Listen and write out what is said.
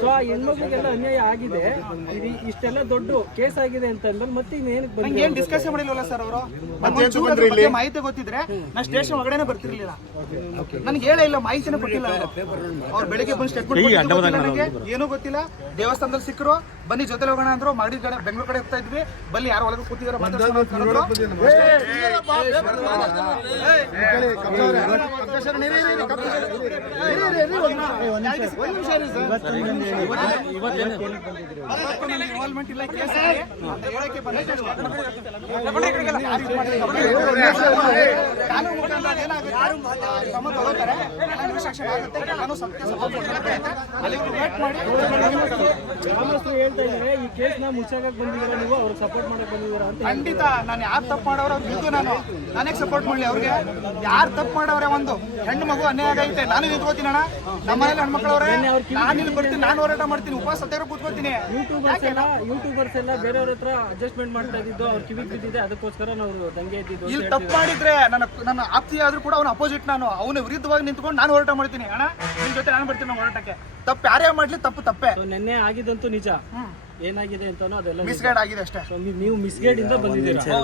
So ಆ ಹೆಣ್ಮಕ್ಳಿಗೆಲ್ಲ ಅನ್ಯಾಯ ಆಗಿದೆ, ಇಷ್ಟೆಲ್ಲ ದೊಡ್ಡ ಕೇಸ್ ಆಗಿದೆ ಅಂತ ಅಂದ್ಮೇಲೆ ಮತ್ತೆ ಇನ್ನೇನಕ್ಕೆ ಬಂದು ಏನ್ ಡಿಸ್ಕಸ್ ಮಾಡಿಲ್ವಲ್ಲ ಸರ್ ಅವರು? ಮಾಹಿತಿ ಗೊತ್ತಿದ್ರೆ ನಾ ಸ್ಟೇಷನ್ ಒಳಗಡೆ ಬರ್ತಿರ್ಲಿಲ್ಲ. ನನ್ಗೆ ಹೇಳೇ ಇಲ್ಲ, ಮಾಹಿತಿನೇ ಕೊಟ್ಟಿಲ್ಲ ಅವ್ರು. ಬೆಳಿಗ್ಗೆ ಬಂದು ಸ್ಟೇಟ್ಮೆಂಟ್ ನನಗೆ ಏನೂ ಗೊತ್ತಿಲ್ಲ. ದೇವಸ್ಥಾನದಲ್ಲಿ ಸಿಕ್ಕರು, ಬನ್ನಿ ಜೊತೆ ಹೋಗೋಣ ಅಂದ್ರು. ಮಾಡಿ ಕಡೆ ಬೆಂಗಳೂರು ಕಡೆ ಹೋಗ್ತಾ ಇದ್ವಿ. ಬಲ್ಲಿ ಯಾರು ಒಳಗೆ ಕೂತಿದಾರ ಇನ್ವಾಲ್ವ್ಮೆಂಟ್ ಇಲ್ಲ ಕೇಸ್ ಹೇಳಕ್ಕೆ ಬಂದ ಕಾನೂನು ಮುಖಾಂತರ ಏನಾಗುತ್ತೆ ಕ್ರಮ ತಗೋತಾರೆ. ನಾನು ಸತ್ಯ ಹೇಳ್ತಾ ಇದ್ದಾರೆ ಈ ಕೇಸ್ ನ ಮುಚ್ಚಾಕಕ್ ಬಂದಿದ್ದೀರಾ ನೀವು, ಅವ್ರಿಗೆ ಸಪೋರ್ಟ್ ಮಾಡಕ್ ಬಂದಿದ್ದೀರಾ ಅಂತ. ಖಂಡಿತ ನಾನು ಯಾರು ತಪ್ಪು ಮಾಡೋರು ಅವ್ರು ಬಿದ್ದು ನಾನೇ ಸಪೋರ್ಟ್ ಮಾಡ್ಲಿ ಅವ್ರಿಗೆ. ಯಾರು ತಪ್ಪು ಮಾಡವ್ರೆ, ಒಂದು ಹೆಣ್ಣು ಮಗು ಅನ್ಯಾಯ ಆಗೈತೆ, ನಾನು ನಿಂತ್ಕೋತೀನಿ ಅಣ್ಣ. ನಮ್ಮ ಮನೇಲಿ ಹೆಣ್ಮಕ್ಳವ್ರೆ, ನಾನು ಇಲ್ಲಿ ಬರ್ತೀನಿ, ನಾನು ಹೋರಾಟ ಮಾಡ್ತೀನಿ, ಉಪವಾಸ ಸತ್ಯಾಗ್ರಹ ಕೂತ್ಕೋತೀನಿ. ಯೂಟ್ಯೂಬರ್ಸ್ ಎಲ್ಲ ಬೇರೆಯವ್ರ ಹತ್ರ ಅಡ್ಜಸ್ಟ್ಮೆಂಟ್ ಮಾಡ್ತಾ ಇದ್ದು ಅವ್ರು ಕಿವಿ ಬಿದ್ದಿದೆ, ಅದಕ್ಕೋಸ್ಕರ ನಾವು ದಂಗೆ ಎದ್ದಿದ್ದು. ಇಲ್ಲಿ ತಪ್ಪು ಮಾಡಿದ್ರೆ ನನ್ನ ಆಪ್ತಿ ಆದ್ರೂ ಕೂಡ ಅವ್ನ ಅಪೋಸಿಟ್, ನಾನು ಅವನ ವಿರುದ್ಧವಾಗಿ ನಿಂತ್ಕೊಂಡು ನಾನು ಹೋರಾಟ ಮಾಡ್ತೀನಿ. ಅಣ್ಣ ನಿಮ್ ಜೊತೆ ನಾನು ಬರ್ತೀನಿ ಹೋರಾಟಕ್ಕೆ. ತಪ್ಪು ಯಾರೇ ಮಾಡ್ಲಿ ತಪ್ಪೆ. ನೆನ್ನೆ ಆಗಿದಂತೂ ನಿಜ, ಏನಾಗಿದೆ ಅಂತಾನೋ ಅದೆಲ್ಲ ಮಿಸ್ಗೈಡ್ ಆಗಿದೆ ಅಷ್ಟೇ. ನೀವು ಮಿಸ್ಗೈಡ್ ಇಂದ ಬಂದಿದ್ದೀರಾ.